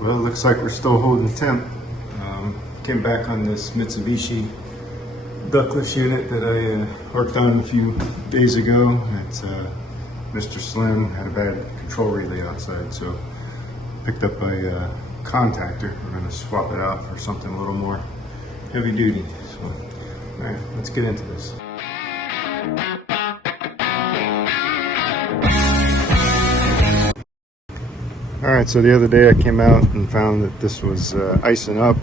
Well, it looks like we're still holding temp. Came back on this Mitsubishi ductless unit that I worked on a few days ago. It's Mr. Slim had a bad control relay outside, so picked up a contactor. We're going to swap it out for something a little more heavy duty. So, all right, let's get into this. Alright, so the other day I came out and found that this was icing up.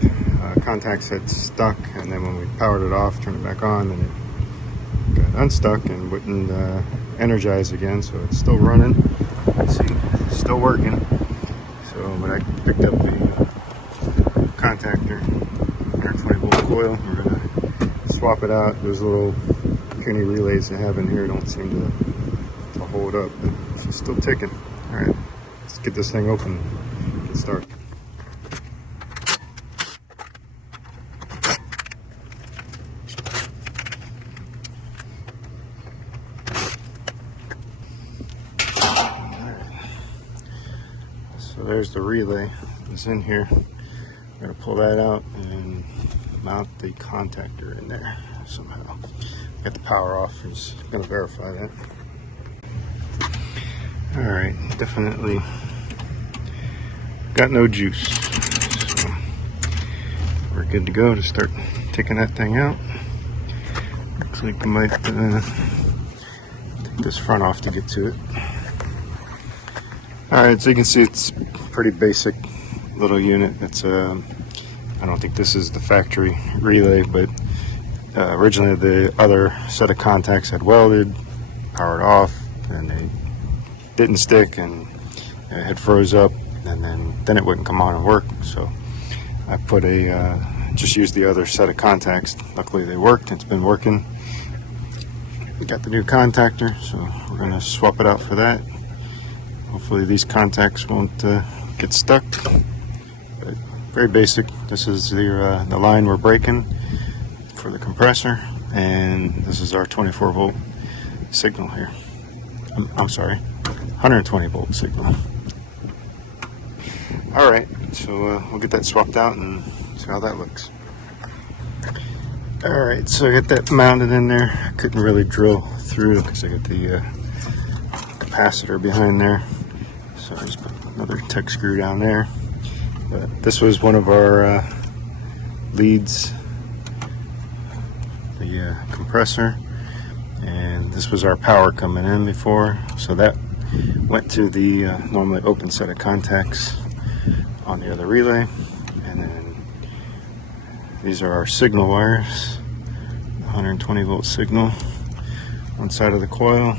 Contacts had stuck, and then when we powered it off, turned it back on, then it got unstuck and wouldn't energize again, so it's still running. Let's see, it's still working. So, but I picked up the contactor, 120 volt coil. We're going to swap it out. Those little puny relays they have in here don't seem to hold up, but it's still ticking. Alright. Let's get this thing open and get started. So there's the relay that's in here. I'm going to pull that out and mount the contactor in there somehow. Get the power off. I'm just going to verify that. Alright, definitely got no juice, so we're good to go to start taking that thing out. Looks like I might take this front off to get to it. Alright, so you can see it's pretty basic little unit. It's I don't think this is the factory relay, but originally the other set of contacts had welded, powered off, and they didn't stick, and it had froze up, and then it wouldn't come on and work. So I put just used the other set of contacts. Luckily they worked. It's been working. We got the new contactor, so we're going to swap it out for that. Hopefully these contacts won't get stuck. But very basic. This is the line we're breaking for the compressor, and this is our 24 volt signal here. I'm sorry, 120 volt signal. Alright, so we'll get that swapped out and see how that looks. Alright, so I got that mounted in there. I couldn't really drill through because I got the capacitor behind there. So I just put another tech screw down there. But this was one of our leads, the compressor. And this was our power coming in before, so that went to the normally open set of contacts on the other relay. And then these are our signal wires, 120 volt signal, one side of the coil,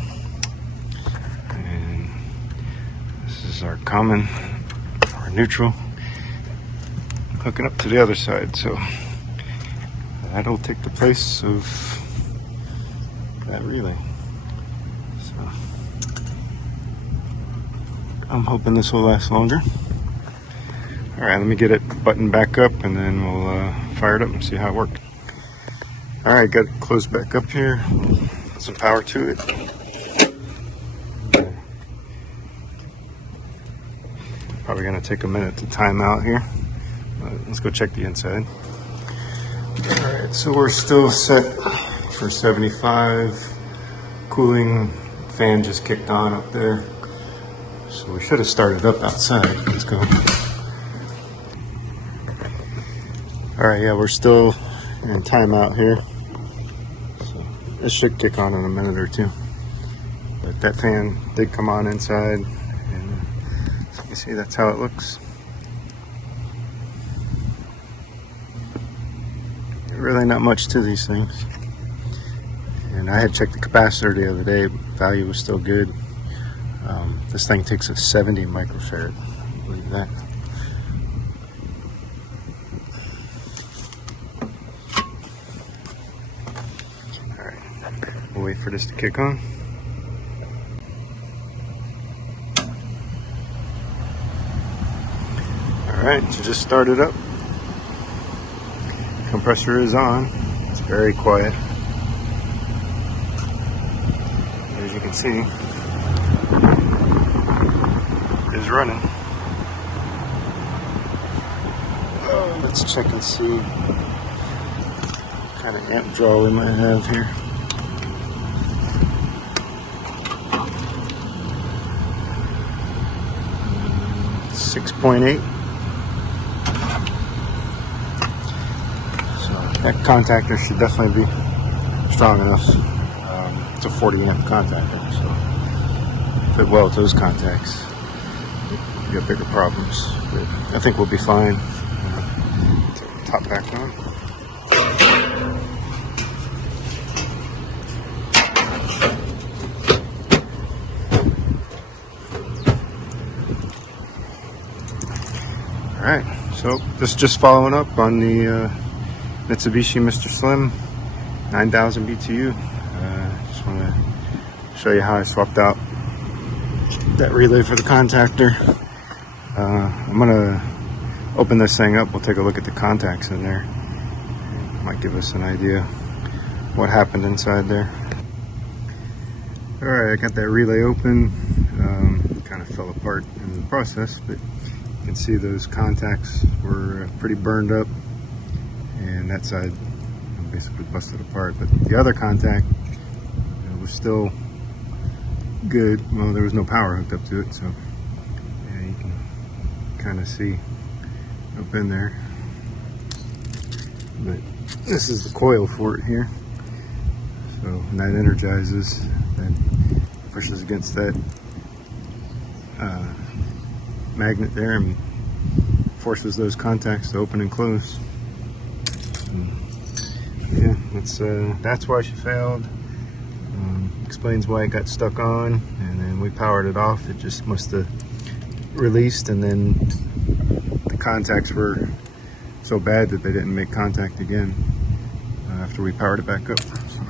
and this is our common, our neutral, hooking up to the other side. So that'll take the place of that relay. So I'm hoping this will last longer. Alright, let me get it buttoned back up and then we'll fire it up and see how it works. Alright, got it closed back up here. Put some power to it. Probably gonna take a minute to time out here. Let's go check the inside. Alright, so we're still set for 75. Cooling fan just kicked on up there, so we should have started up outside. Let's go. Alright, yeah, we're still in timeout here, so it should kick on in a minute or two. But that fan did come on inside, and so you can see that's how it looks. Really not much to these things. And I had checked the capacitor the other day, value was still good. This thing takes a 70 microfarad, I believe that. Alright, we'll wait for this to kick on. Alright, so just started up. Compressor is on. It's very quiet. As you can see, it is running. let's check and see what kind of amp draw we might have here. .8. So that contactor should definitely be strong enough. It's a 40 amp contactor, so fit well with those contacts. You got bigger problems, but I think we'll be fine. Take the top back on. Alright, so this is just following up on the Mitsubishi Mr. Slim 9000 BTU. Just want to show you how I swapped out that relay for the contactor. I'm going to open this thing up. We'll take a look at the contacts in there. Might give us an idea what happened inside there. Alright, I got that relay open. Kind of fell apart in the process, but you can see those contacts were pretty burned up, and that side basically busted apart. But the other contact was still good. Well, there was no power hooked up to it, so yeah, you can kind of see up in there. But this is the coil for it here. So when that energizes, that pushes against that magnet there and forces those contacts to open and close. And yeah, that's why she failed. Explains why it got stuck on, and then we powered it off. It just must have released, and then the contacts were so bad that they didn't make contact again after we powered it back up. So,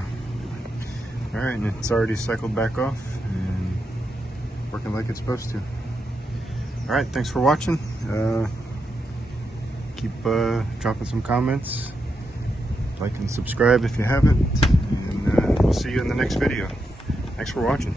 all right, and it's already cycled back off and working like it's supposed to. All right, thanks for watching. Keep dropping some comments, like and subscribe if you haven't, and we'll see you in the next video. Thanks for watching.